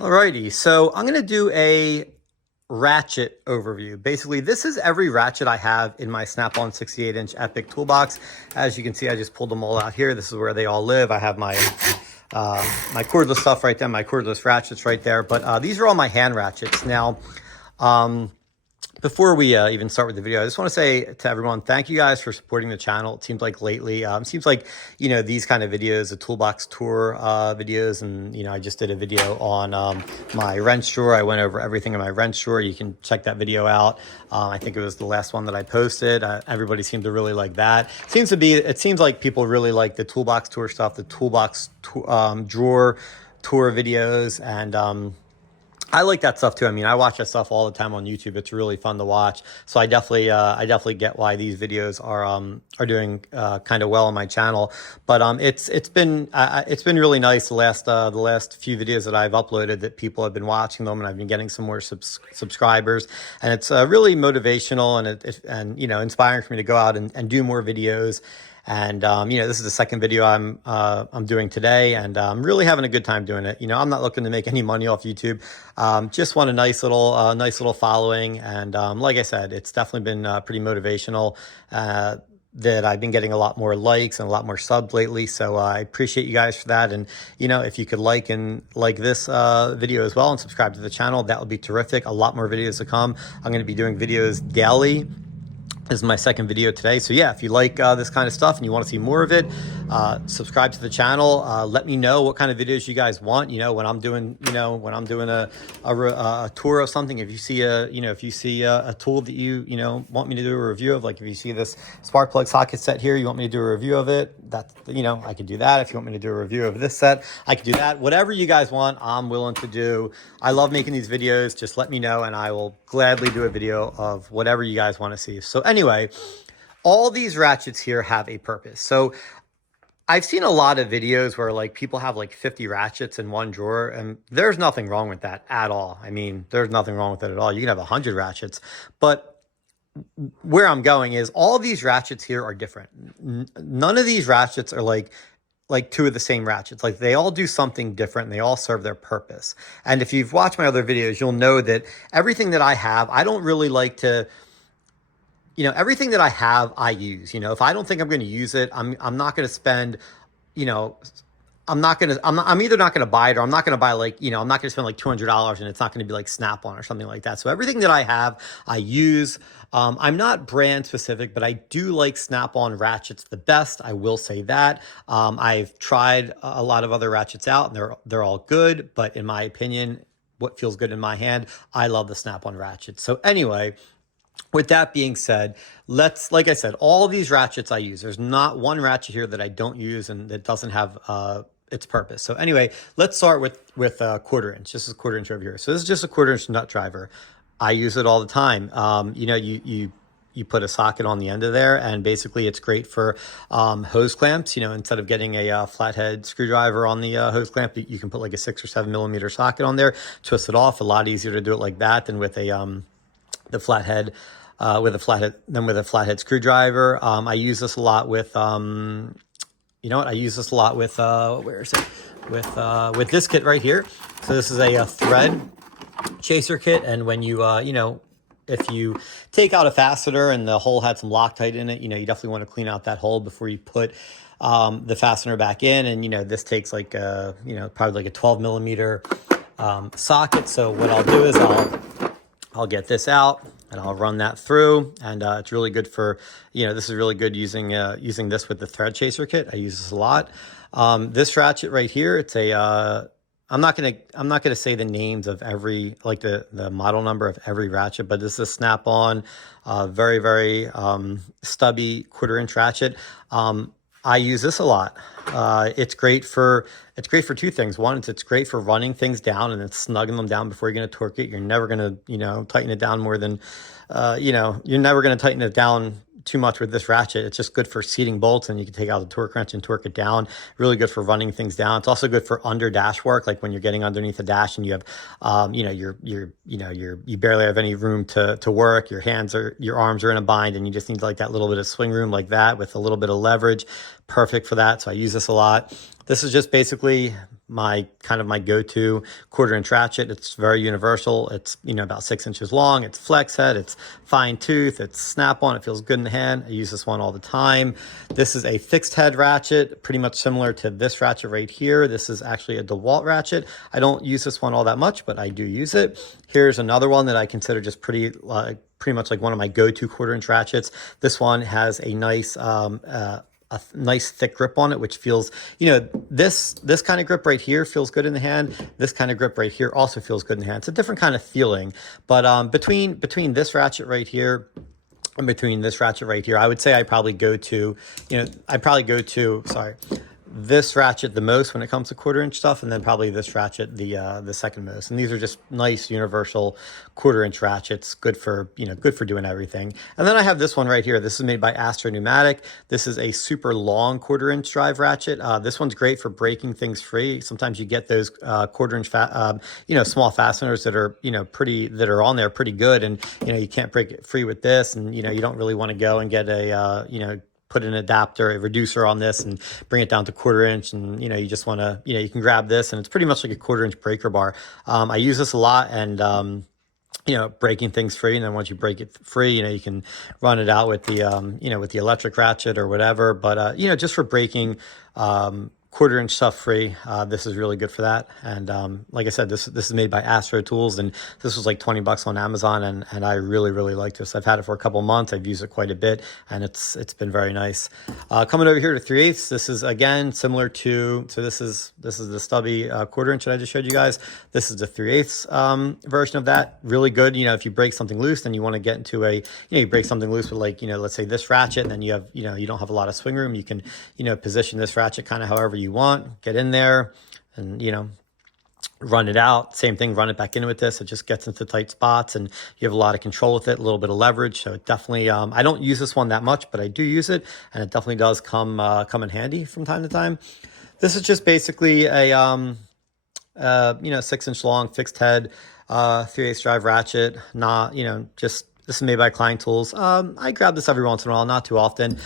Alrighty, so I'm going to do a ratchet overview. Basically, this is every ratchet I have in my Snap-on 68-inch Epic toolbox. As you can see, I just pulled them all out here. This is where they all live. I have my cordless stuff right there, my cordless ratchets right there. But these are all my hand ratchets. Now, before we even start with the video, I just want to say to everyone, thank you guys for supporting the channel. It seems like lately, seems like, these kind of videos, the toolbox tour videos, and, I just did a video on my wrench drawer. I went over everything in my wrench drawer. You can check that video out. I think it was the last one that I posted. Everybody seemed to really like that. It seems like people really like the toolbox tour stuff, the toolbox drawer tour videos, and I like that stuff too. I mean, I watch that stuff all the time on YouTube. It's really fun to watch. So I definitely get why these videos are doing kind of well on my channel. But it's been really nice the last few videos that I've uploaded, that people have been watching them, and I've been getting some more subscribers, and it's really motivational and inspiring for me to go out and do more videos. And, this is the second video I'm doing today, and I'm really having a good time doing it. I'm not looking to make any money off YouTube. Just want a nice little following. And, like I said, it's definitely been pretty motivational, that I've been getting a lot more likes and a lot more subs lately. So I appreciate you guys for that. And, if you could like this video as well and subscribe to the channel, that would be terrific. A lot more videos to come. I'm going to be doing videos daily. This is my second video today. So yeah, if you like this kind of stuff and you want to see more of it, subscribe to the channel. Let me know what kind of videos you guys want. When I'm doing, a tour of something, if you see a tool that you want me to do a review of, like if you see this spark plug socket set here, you want me to do a review of it, I could do that. If you want me to do a review of this set, I could do that. Whatever you guys want, I'm willing to do. I love making these videos. Just let me know and I will gladly do a video of whatever you guys want to see. So anyway, all these ratchets here have a purpose. So I've seen a lot of videos where like people have like 50 ratchets in one drawer, and there's nothing wrong with that at all. I mean, there's nothing wrong with it at all. You can have 100 ratchets, but where I'm going is all of these ratchets here are different. None of these ratchets are like two of the same ratchets. Like they all do something different and they all serve their purpose. And if you've watched my other videos, you'll know that everything that I have, I don't really like to, everything that I have, I use. If I don't think I'm going to use it, I'm not going to spend, I'm either not going to buy it, or I'm not going to buy I'm not going to spend like $200 and it's not going to be like Snap-on or something like that. So everything that I have, I use. I'm not brand specific, but I do like Snap-on ratchets the best. I will say that. I've tried a lot of other ratchets out, and they're all good, but in my opinion, what feels good in my hand, I love the Snap-on ratchets. So anyway, with that being said, like I said, all of these ratchets I use. There's not one ratchet here that I don't use and that doesn't have its purpose. So anyway, let's start with a 1/4 inch. This is a 1/4 inch over here. So this is just a 1/4 inch nut driver. I use it all the time. You put a socket on the end of there, and basically it's great for hose clamps. Instead of getting a flathead screwdriver on the hose clamp, you can put like a 6 or 7 millimeter socket on there, twist it off. A lot easier to do it like that than with the flathead. With a flathead screwdriver. I use this a lot with, I use this a lot with, where is it? With this kit right here. So this is a thread chaser kit. And when you, if you take out a fastener and the hole had some Loctite in it, you definitely want to clean out that hole before you put the fastener back in. And, this takes like, probably like a 12 millimeter socket. So what I'll do is I'll get this out and I'll run that through, and it's really good for, this is really good using this with the thread chaser kit. I use this a lot. This ratchet right here, it's I'm not gonna say the names of every, like the model number of every ratchet, but this is a Snap-on, very, very stubby 1/4 inch ratchet. I use this a lot. It's great for two things. One, it's great for running things down and it's snugging them down before you're going to torque it. You're never going to, tighten it down more than, you're never going to tighten it down too much with this ratchet. It's just good for seating bolts, and you can take out the torque wrench and torque it down. Really good for running things down. It's also good for under dash work, like when you're getting underneath the dash and you have, you barely have any room to work. Your arms are in a bind, and you just need like that little bit of swing room like that with a little bit of leverage. Perfect for that. So I use this a lot. This is just basically my kind of my go-to 1/4" ratchet. It's very universal. It's, you know, about 6 inches long. It's flex head. It's fine tooth. It's snap on. It feels good in the hand. I use this one all the time. This is a fixed head ratchet, pretty much similar to this ratchet right here. This is actually a DeWalt ratchet. I don't use this one all that much, but I do use it. Here's another one that I consider just pretty much like one of my go-to 1/4" ratchets. This one has a nice nice thick grip on it, which feels, you know, this kind of grip right here feels good in the hand. This kind of grip right here also feels good in the hand. It's a different kind of feeling, but between this ratchet right here and between this ratchet right here, I would say I probably go to, sorry, this ratchet the most when it comes to 1/4" stuff, and then probably this ratchet the second most. And these are just nice universal 1/4" ratchets, good for, you know, good for doing everything. And then I have this one right here. This is made by Astro Pneumatic. This is a super long 1/4" drive ratchet. This one's great for breaking things free. Sometimes you get those 1/4" you know, small fasteners that are, you know, that are on there pretty good, and, you know, you can't break it free with this, and, you know, you don't really want to go and get a you know, put an adapter, a reducer on this and bring it down to 1/4", and, you know, you just want to, you know, you can grab this, and it's pretty much like a 1/4" breaker bar. I use this a lot, and you know, breaking things free. And then once you break it free, you know, you can run it out with the you know, with the electric ratchet or whatever. But you know, just for breaking 1/4" stuff free, this is really good for that. And like I said, this is made by Astro Tools, and this was like 20 bucks on Amazon, and I really like this. I've had it for a couple months. I've used it quite a bit, and it's been very nice. Coming over here to 3/8, this is again similar to, so this is the stubby 1/4" that I just showed you guys. This is the 3/8 version of that. Really good. You know, if you break something loose, then you want to get into a, you know, you break something loose with, like, you know, let's say this ratchet, and then you have, you know, you don't have a lot of swing room. You can, you know, position this ratchet kind of however you want, get in there and, you know, run it out. Same thing, run it back in with this. It just gets into tight spots, and you have a lot of control with it, a little bit of leverage. So it definitely, I don't use this one that much, but I do use it, and it definitely does come in handy from time to time. This is just basically a, you know, 6 inch long fixed head, 3/8 drive ratchet. Not, you know, just, this is made by Klein Tools. I grab this every once in a while, not too often.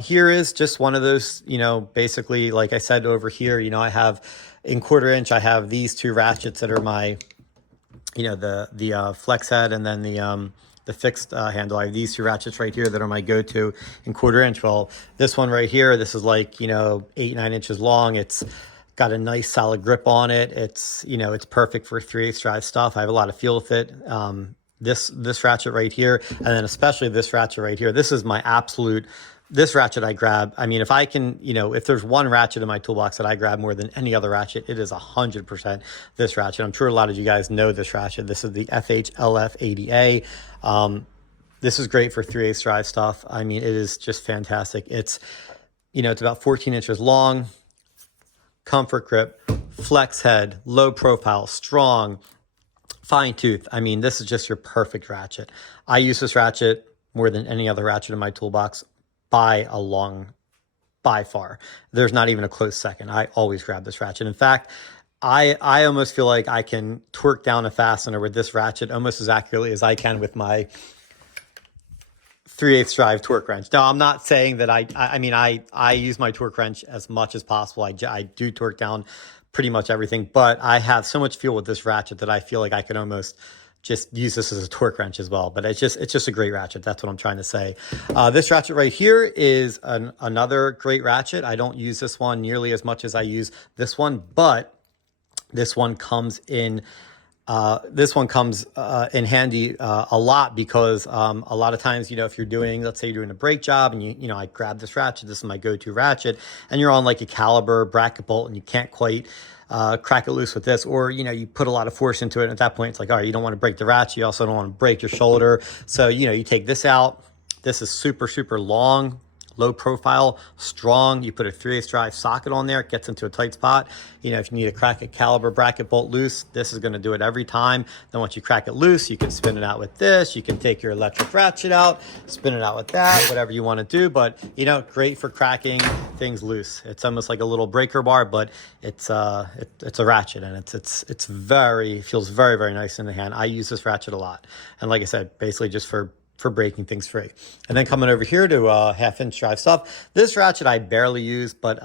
Here is just one of those, you know, basically, like I said over here, you know, I have in 1/4", I have these two ratchets that are my, you know, the flex head, and then the fixed handle. I have these two ratchets right here that are my go-to in 1/4". Well, this one right here, this is like, you know, 8-9 inches long. It's got a nice solid grip on it. It's, you know, it's perfect for 3/8 drive stuff. I have a lot of feel with it. This ratchet right here, and then especially this ratchet right here, this is my absolute, this ratchet I grab. I mean, if I can, you know, if there's one ratchet in my toolbox that I grab more than any other ratchet, it is 100% this ratchet. I'm sure a lot of you guys know this ratchet. This is the FHLF80A. This is great for 3/8 drive stuff. I mean, it is just fantastic. It's, you know, it's about 14 inches long, comfort grip, flex head, low profile, strong, fine tooth. I mean, this is just your perfect ratchet. I use this ratchet more than any other ratchet in my toolbox by far. There's not even a close second. I always grab this ratchet. In fact, I almost feel like I can torque down a fastener with this ratchet almost as accurately as I can with my 3/8 drive torque wrench. Now, I'm not saying that I mean, I use my torque wrench as much as possible. I do torque down pretty much everything, but I have so much feel with this ratchet that I feel like I could almost just use this as a torque wrench as well. But it's just a great ratchet. That's what I'm trying to say. This ratchet right here is another great ratchet. I don't use this one nearly as much as I use this one, but this one comes in handy a lot, because a lot of times, you know, if you're doing, let's say you're doing a brake job, and you know, I grab this ratchet, this is my go-to ratchet, and you're on like a caliber bracket bolt, and you can't quite crack it loose with this, or, you know, you put a lot of force into it, and at that point it's like, all right, you don't want to break the ratchet, you also don't want to break your shoulder. So, you know, you take this out. This is super long, low profile, strong. You put a 3/8 drive socket on there, it gets into a tight spot. You know, if you need to crack a caliber bracket bolt loose, this is going to do it every time. Then once you crack it loose, you can spin it out with this. You can take your electric ratchet out, spin it out with that, whatever you want to do. But, you know, great for cracking things loose. It's almost like a little breaker bar, but it's a ratchet, and feels very nice in the hand. I use this ratchet a lot. And like I said, basically just for for breaking things free. And then coming over here to 1/2-inch drive stuff. This ratchet I barely use, but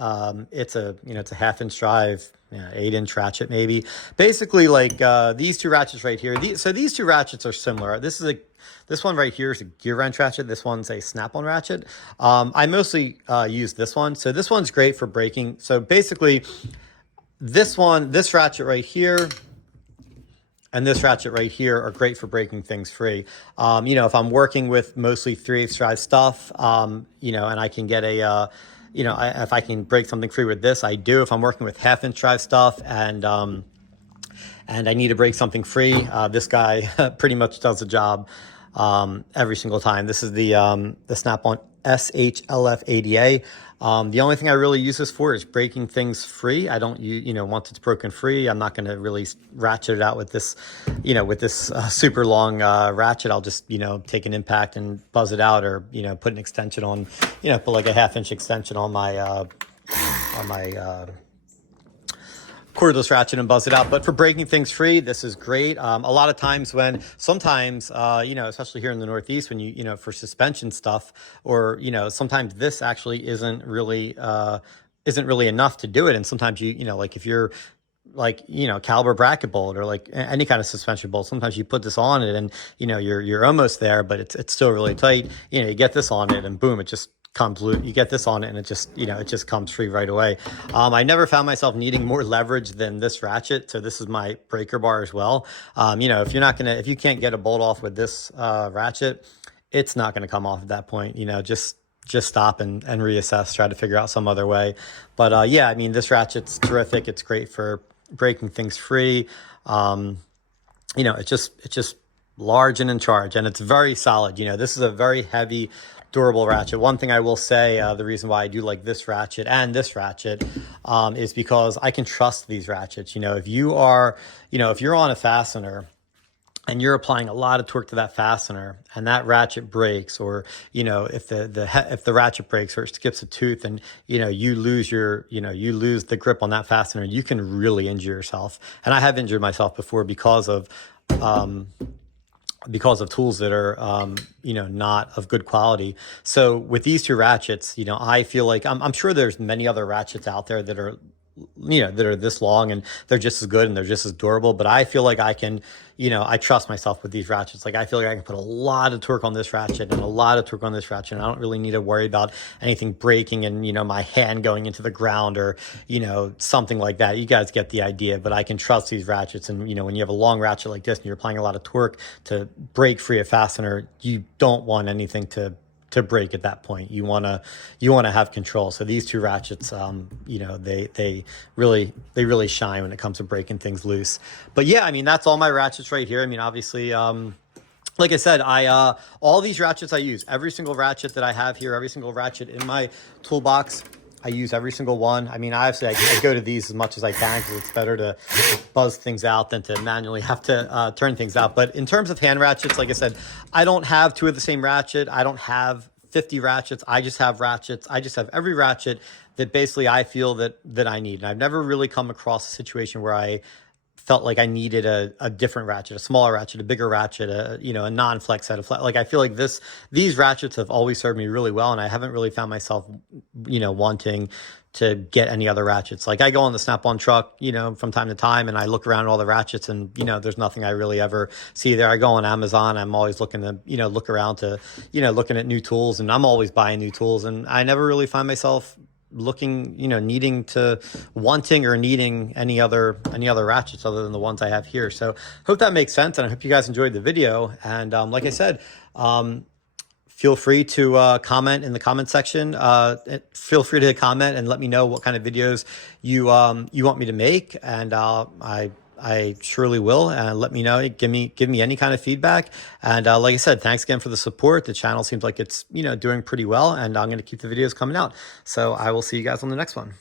it's a it's a 1/2-inch drive, 8-inch ratchet maybe. Basically, like these two ratchets right here. So these two ratchets are similar. This one right here is a gear wrench ratchet. This one's a snap-on ratchet. I mostly use this one. So this one's great for breaking. So basically, this ratchet right here, and this ratchet right here are great for breaking things free. If I'm working with mostly 3/8 drive stuff, and I can get a, if I can break something free with this, I do. If I'm working with 1/2-inch drive stuff and I need to break something free, this guy pretty much does the job every single time. This is the Snap-on SHLF80A. The only thing I really use this for is breaking things free. I don't, once it's broken free, I'm not going to really ratchet it out with this, super long ratchet. I'll just, take an impact and buzz it out, or, put an extension on, put like a 1/2-inch extension on my cordless ratchet and buzz it out. But for breaking things free, this is great. A lot of times sometimes, especially here in the Northeast, when for suspension stuff, or, sometimes this actually isn't really enough to do it. And sometimes like if you're like, caliber bracket bolt, or like any kind of suspension bolt, sometimes you put this on it and, you're almost there, but it's still really tight. You get this on it and boom, it just comes loose. You get this on it and it just comes free right away. I never found myself needing more leverage than this ratchet. So this is my breaker bar as well. If you can't get a bolt off with this ratchet, it's not going to come off at that point. Just stop and reassess, try to figure out some other way. But yeah, I mean, this ratchet's terrific. It's great for breaking things free. It's just large and in charge, and it's very solid. This is a very heavy, durable ratchet. One thing I will say, the reason why I do like this ratchet and this ratchet is because I can trust these ratchets. If you're on a fastener and you're applying a lot of torque to that fastener and that ratchet breaks, or, if the ratchet breaks or it skips a tooth and, you lose the grip on that fastener, you can really injure yourself. And I have injured myself before because of tools that are, not of good quality. So with these two ratchets, I feel like I'm sure there's many other ratchets out there that are, that are this long and they're just as good and they're just as durable. But I feel like I can, I trust myself with these ratchets. Like I feel like I can put a lot of torque on this ratchet and a lot of torque on this ratchet, and I don't really need to worry about anything breaking and, my hand going into the ground or, something like that. You guys get the idea, but I can trust these ratchets. And, when you have a long ratchet like this and you're applying a lot of torque to break free a fastener, you don't want anything to break at that point. You want to have control. So these two ratchets, they really shine when it comes to breaking things loose. But yeah, I mean, that's all my ratchets right here. I mean, obviously, like I said, all these ratchets I use, every single ratchet that I have here, every single ratchet in my toolbox, I use every single one. I mean, obviously, I go to these as much as I can because it's better to buzz things out than to manually have to turn things out. But in terms of hand ratchets, like I said, I don't have two of the same ratchet. I don't have 50 ratchets. I just have ratchets. I just have every ratchet that basically I feel that I need. And I've never really come across a situation where I felt like I needed a different ratchet, a smaller ratchet, a bigger ratchet, a non-flex set of flex. Like I feel like these ratchets have always served me really well, and I haven't really found myself, wanting to get any other ratchets. Like I go on the Snap-on truck, from time to time, and I look around at all the ratchets, and there's nothing I really ever see there. I go on Amazon. I'm always looking to, look around to, looking at new tools, and I'm always buying new tools, and I never really find myself looking, wanting or needing any other ratchets other than the ones I have here. So hope that makes sense, and I hope you guys enjoyed the video. And like I said, feel free to comment in the comment section. Feel free to comment and let me know what kind of videos you want me to make, and I surely will. And let me know. Give me any kind of feedback. And like I said, thanks again for the support. The channel seems like it's doing pretty well, and I'm going to keep the videos coming out. So I will see you guys on the next one.